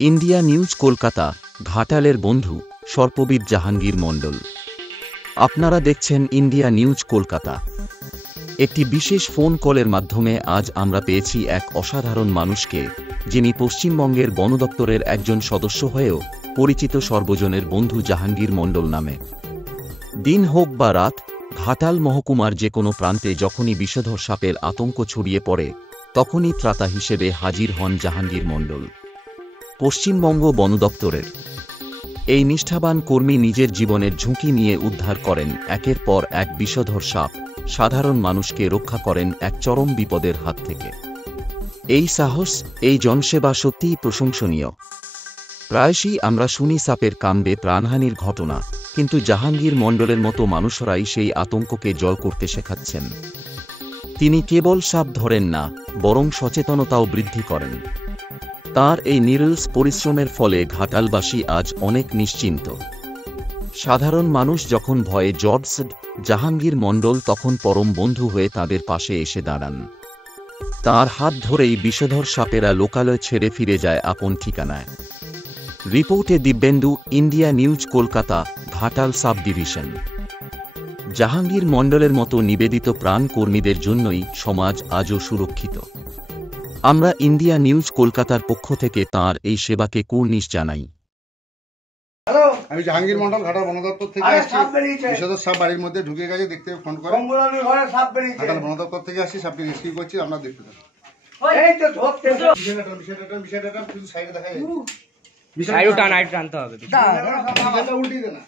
India news Kolkata, ঘাটালের বন্ধু সর্পবিদ জাহাঙ্গীর মণ্ডল। আপনারা দেখছেন ইন্ডিয়া নিউজ কলকাতা। একটি বিশেষ ফোন কলের মাধ্যমে আজ আমরা পেয়েছি এক অসাধারণ মানুষকে, যিনি পশ্চিমবঙ্গের বন দপ্তরের একজন সদস্য হয়েও পরিচিত সর্বজনের বন্ধু জাহাঙ্গীর মণ্ডল নামে। দিন হোক বা রাত, ঘাটাল মহকুমার যে কোনো প্রান্তে যখনই বিষধর সাপের আতঙ্ক ছড়িয়ে পড়ে, তখনই ত্রাতা হিসেবে হাজির হন জাহাঙ্গীর মণ্ডল। পশ্চিমবঙ্গ বন দপ্তরের এই নিষ্ঠাবান কর্মী নিজের জীবনের ঝুঁকি নিয়ে উদ্ধার করেন একের পর এক বিষধর সাপ, সাধারণ মানুষকে রক্ষা করেন এক চরম বিপদের হাত থেকে। এই সাহস, এই জনসেবা সত্যিই প্রশংসনীয়। প্রায়শই আমরা শুনি সাপের কামড়ে প্রাণহানির ঘটনা, কিন্তু জাহাঙ্গীর মণ্ডলের মতো মানুষরাই সেই আতঙ্ককে জয় করতে শেখাচ্ছেন। তিনি কেবল সাপ ধরেন না, বরং সচেতনতাও বৃদ্ধি করেন। তাঁর এই নিরলস পরিশ্রমের ফলে ঘাটালবাসী আজ অনেক নিশ্চিন্ত। সাধারণ মানুষ যখন ভয়ে জর্জড, জাহাঙ্গীর মণ্ডল তখন পরম বন্ধু হয়ে তাদের পাশে এসে দাঁড়ান। তাঁর হাত ধরেই বিষধর সাপেরা লোকালয় ছেড়ে ফিরে যায় আপন ঠিকানায়। রিপোর্টে Dibyendu, India news Kolkata, Ghatal sub division. Jahangir মণ্ডলের মতো নিবেদিত প্রাণ কর্মীদের জন্যই সমাজ আজও সুরক্ষিত। আমরা ইন্ডিয়া নিউজ কলকাতার পক্ষ থেকে তাঁর এই সেবাকে কুর্নিশ জানাই। আমি জাহাঙ্গীর মণ্ডল, ঘাটাল বন দপ্তর থেকে আসছি। বিষধর সাপ বাড়ির মধ্যে ঢুকে গেছে, দেখতে ফোন করে। ঘাটাল বন দপ্তর থেকে আসছি, সাপটি রেস্কিউ করছি, আমরা দেখতে পাচ্ছি। সাইডে দেখা যায়, টানতে হবে। উল্টিয়ে দে না।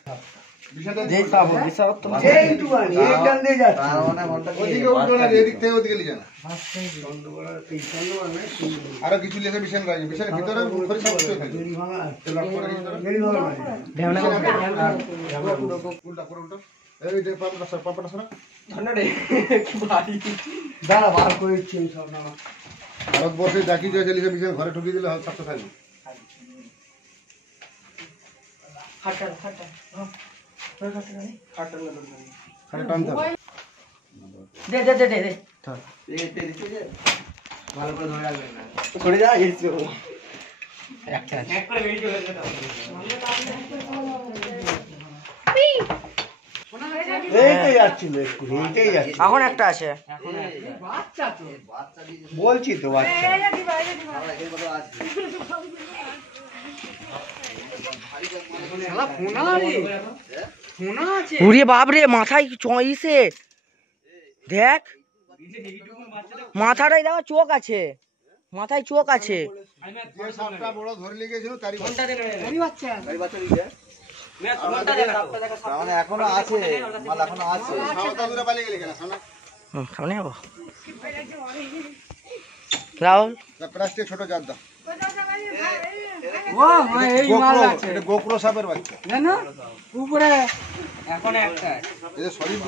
আরো কিছু লেখে বিশাল রাজি, বিশালের ভিতরে ভারতবর্ষে ডাকি যে লিখে বিশাল ঘরে ঢুকিয়ে দিলে স্বাস্থ্য থাকবে। এখন একটা আছে, বলছি তো বাচ্চা। বাপরে মাথায় চইছে, দেখ মাথাটাই, দেখো চোখ আছে, মাথায় চোখ আছে। এখনো আছে, রাহুল ছোট জাত দাও। গোকুল সাপের বাচ্চা উপরে এখন একটা সলিড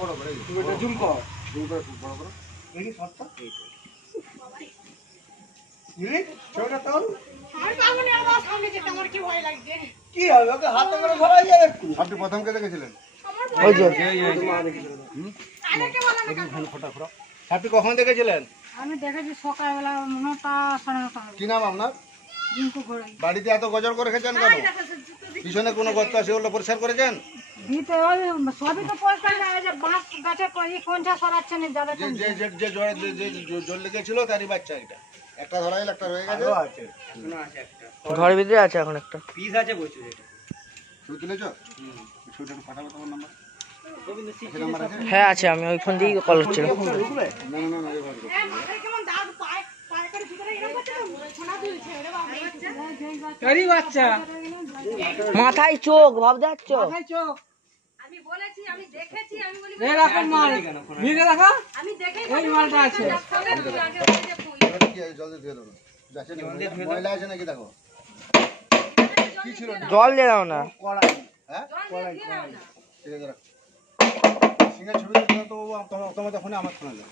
বড় করে জুম কর, জুম করে বড় করো। কি হবে, ওকে হাতে করে ধরা যাবে। আপনি প্রথম কে দেখেছিলেন? আপনি কখন দেখেছিলেন? আমি দেখেছি সকালবেলা 9টা সাড়ে 9টা। কি নাম আপনার? বাড়িতে এত গজর করে রেখেছেন কেন? পিছনে কোনো গর্ত আছে, ওগুলো পরিষ্কার করেছেন? সবই তো পরিষ্কার, বাঁশ গাছের কোনটা সরাচ্ছেন? যে জল লেগেছিল তারই বাচ্চা এটা। একটা ধরা গেল, একটা রয়ে গেছে। ঘরের ভিতরে আছে, এখন একটা পিস আছে। বলছো এটা ছবি তুলেছো? ছবিটা পাঠাবো তোমার নাম্বার? হ্যাঁ আছে, আমি ওই ফোন দিয়েই কল হচ্ছিল। মাথায় চোখ, ভাব দেখছো? আমি বলেছি, আমি দেখেছি, আমি বলি এরকম মাল ভিড়ে দেখা, আমি দেখেই এই মালটা আছে। জল দিয়ে দাও, যাচ্ছে না ময়লা আছে নাকি দেখো। কি ছিল? জল দিয়ে দাও না। হ্যাঁ, ঠিক আছে। সিঙ্গেল ছবি তো তোমার তখন আমার শোনা যায়।